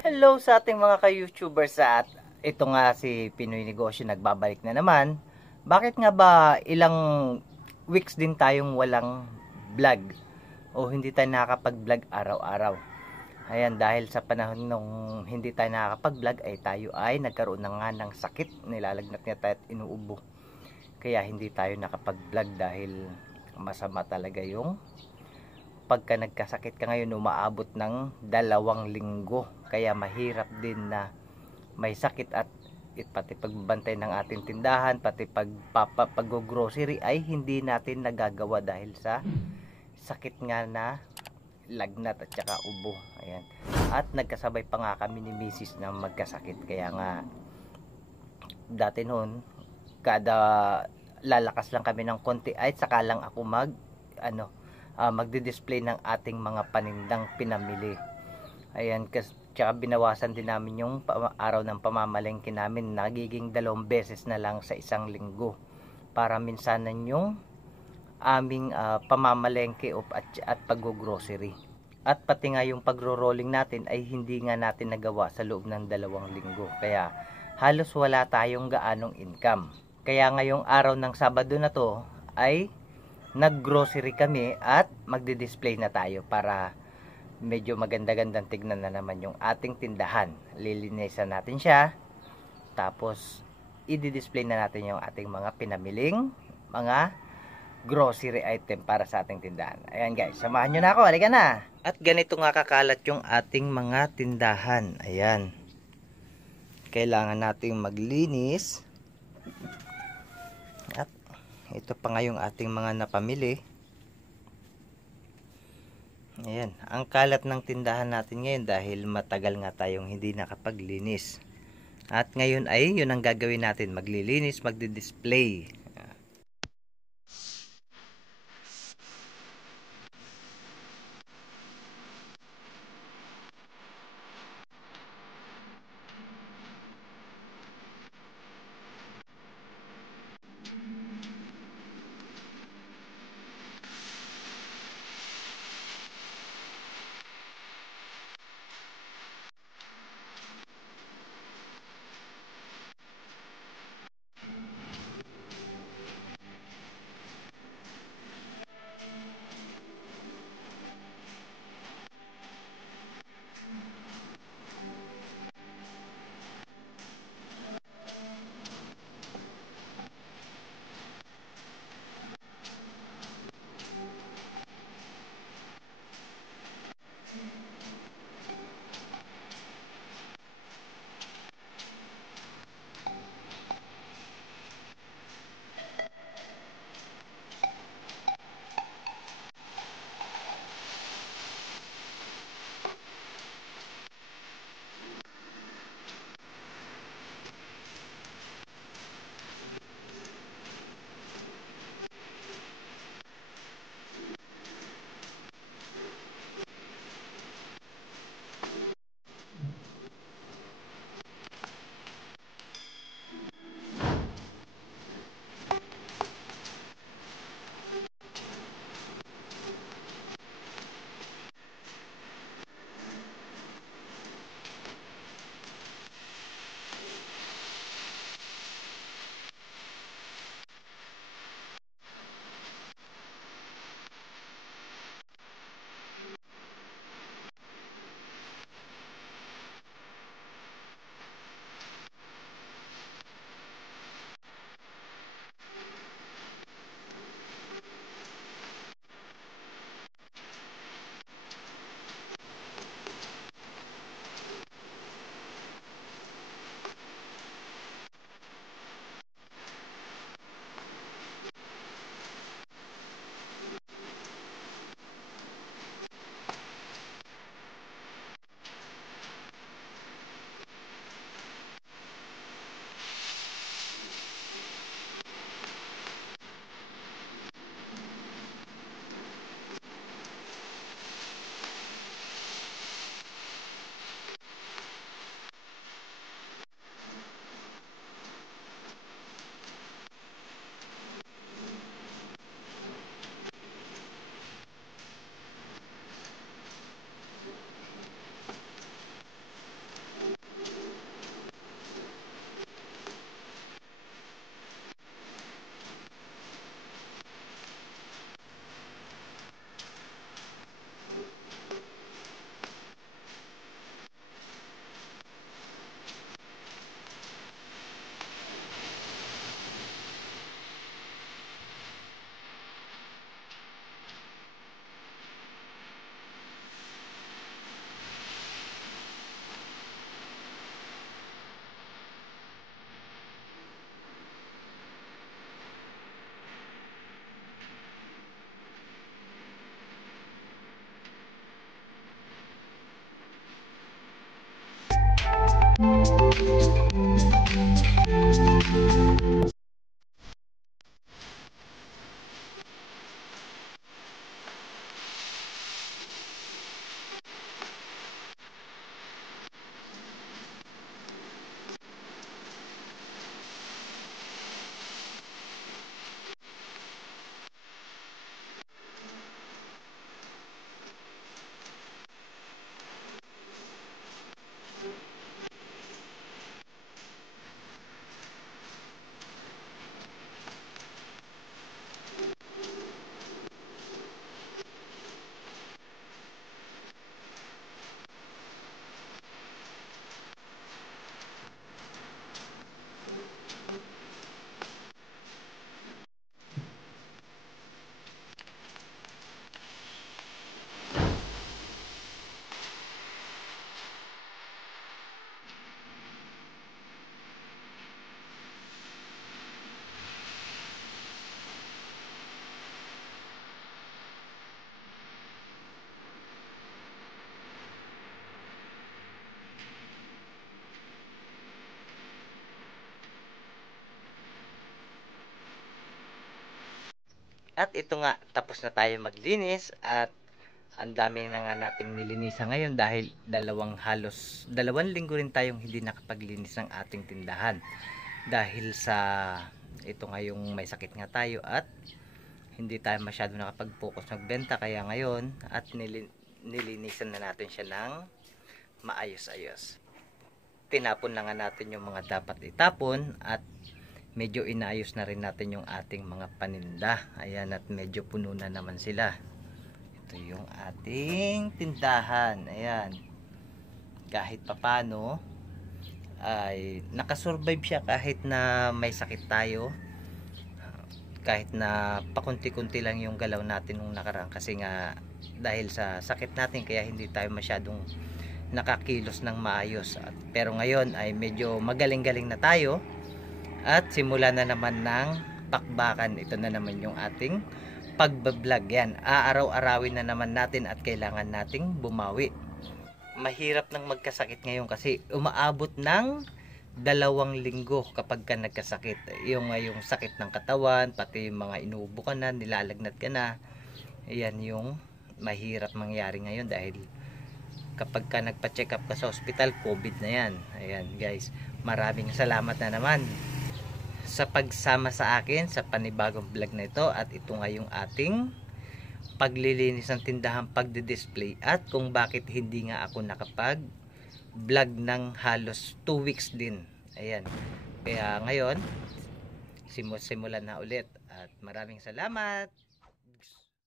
Hello sa ating mga ka-YouTubers at ito nga si Pinoy Negosyo nagbabalik na naman. Bakit nga ba ilang weeks din tayong walang vlog o hindi tayo nakakapag-vlog araw-araw? Ayan, dahil sa panahon nung hindi tayo nakakapag-vlog ay tayo ay nagkaroon na nga ng sakit, nilalagnat nga tayo at inuubo. Kaya hindi tayo nakapag-vlog dahil masama talaga yung pagka nagkasakit ka ngayon umaabot ng 2 linggo, kaya mahirap din na may sakit at pati pagbantay ng ating tindahan, pati pag-grocery ay hindi natin nagagawa dahil sa sakit nga na lagnat at saka ubo. Ayan. At nagkasabay pa nga kami ni Mrs. na magkasakit, kaya nga dati noon kada lalakas lang kami ng konti ay saka lang ako magdi-display ng ating mga panindang pinamili. Ayan, tsaka binawasan din namin yung araw ng pamamalengke namin, nagiging 2 beses na lang sa isang linggo para minsanan yung aming pamamalengke at pag-grocery. At pati nga yung pagro-rolling natin ay hindi nga natin nagawa sa loob ng 2 linggo, kaya halos wala tayong gaanong income. Kaya ngayong araw ng Sabado na to ay nag-grocery kami at magdi-display na tayo para medyo maganda-gandang tignan na naman yung ating tindahan. Lilinisan natin siya, tapos i-display na natin yung ating mga pinamiling mga grocery item para sa ating tindahan. Ayan guys, samahan nyo na ako, halika na. At ganito nga kakalat yung ating mga tindahan. Ayan, kailangan nating maglinis. At ito pa nga yung ating mga napamili. Ayan, ang kalat ng tindahan natin ngayon dahil matagal nga tayong hindi nakapaglinis. At ngayon ay yun ang gagawin natin, maglilinis, magdi-display. At ito nga, tapos na tayo maglinis at ang dami na nga nating nilinisan ngayon dahil dalawang linggo rin tayong hindi nakapaglinis ng ating tindahan. Dahil sa ito nga yung may sakit nga tayo at hindi tayo masyado nakapag-focus magbenta, kaya ngayon at nilinisan na natin siya ng maayos-ayos. Tinapon na nga natin yung mga dapat itapon at medyo inaayos na rin natin yung ating mga paninda. Ayan, at medyo puno na naman sila. Ito yung ating tindahan. Ayan, kahit papano ay nakasurvive siya kahit na may sakit tayo, kahit na pakunti-kunti lang yung galaw natin nung nakaraan, kasi nga dahil sa sakit natin kaya hindi tayo masyadong nakakilos ng maayos. Pero ngayon ay medyo magaling-galing na tayo at simula na naman ng pakbakan. Ito na naman yung ating pagbablog. Yan, aaraw-arawin na naman natin at kailangan nating bumawi. Mahirap nang magkasakit ngayon kasi umaabot ng 2 linggo kapag ka nagkasakit. Yung sakit ng katawan, pati yung mga inuubo ka na, nilalagnat ka na. Ayan yung mahirap mangyari ngayon dahil kapag ka nagpa-check up ka sa hospital, COVID na yan. Ayan guys, maraming salamat na naman sa pagsama sa akin sa panibagong vlog na ito. At ito nga yung ating paglilinis ng tindahan, pagdi-display, at kung bakit hindi nga ako nakapag vlog ng halos 2 weeks din. Ayan, kaya ngayon simulan na ulit at maraming salamat.